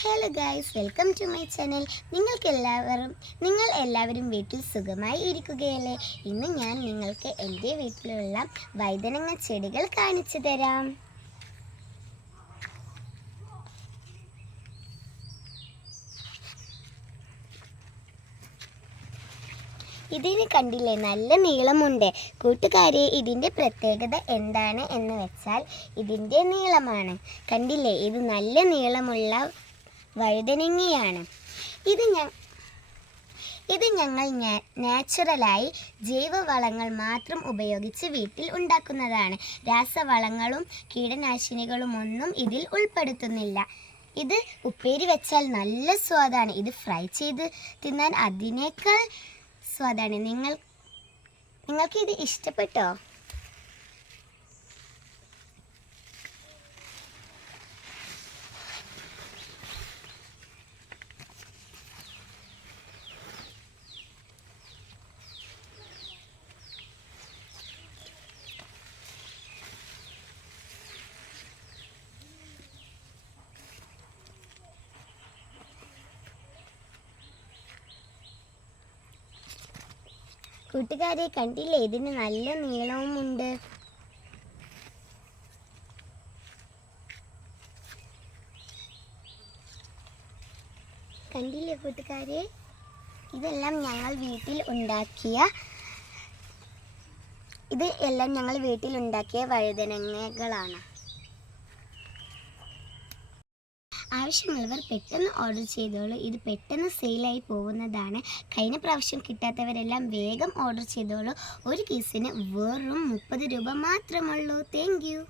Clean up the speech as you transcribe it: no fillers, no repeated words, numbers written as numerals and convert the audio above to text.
Hello guys, welcome to my channel. നിങ്ങൾ എല്ലാവരും വീട്ടിൽ സുഖമായി ഇരിക്കുകയല്ലേ? ഇന്ന് ഞാൻ നിങ്ങൾക്ക് എൻ്റെ വീട്ടിലുള്ള വഴുതനങ്ങ ചെടികൾ കാണിച്ചു തരാം. ഇതിന് കണ്ടില്ലേ, നല്ല നീളമുണ്ട്. കൂട്ടുകാരെ, ഇതിൻ്റെ പ്രത്യേകത എന്താണ് എന്ന് വെച്ചാൽ ഇതിൻ്റെ നീളമാണ്. കണ്ടില്ലേ, ഇത് നല്ല നീളമുള്ള വഴുതനങ്ങയാണ്. ഇത് ഞങ്ങൾ നാച്ചുറലായി ജൈവവളങ്ങൾ മാത്രം ഉപയോഗിച്ച് വീട്ടിൽ ഉണ്ടാക്കുന്നതാണ്. രാസവളങ്ങളും കീടനാശിനികളും ഒന്നും ഇതിൽ ഉൾപ്പെടുത്തുന്നില്ല. ഇത് ഉപ്പേരി വെച്ചാൽ നല്ല സ്വാദാണ്. ഇത് ഫ്രൈ ചെയ്ത് തിന്നാൻ അതിനേക്കാൾ സ്വാദാണ്. നിങ്ങൾക്ക് ഇത് ഇഷ്ടപ്പെട്ടോ? കൂട്ടുകാരെ, കണ്ടില്ലേ, ഇതിന് നല്ല നീളവുമുണ്ട്. കണ്ടില്ലേ കൂട്ടുകാരെ, ഇതെല്ലാം ഞങ്ങൾ വീട്ടിൽ ഉണ്ടാക്കിയ വഴുതനങ്ങകളാണ്. ആവശ്യമുള്ളവർ പെട്ടെന്ന് ഓർഡർ ചെയ്തോളൂ. ഇത് പെട്ടെന്ന് സെയിലായി പോകുന്നതാണ്. കഴിഞ്ഞ പ്രാവശ്യം കിട്ടാത്തവരെല്ലാം വേഗം ഓർഡർ ചെയ്തോളൂ. ഒരു കേസിന് വെറും 30 രൂപ മാത്രമുള്ളൂ. Thank you.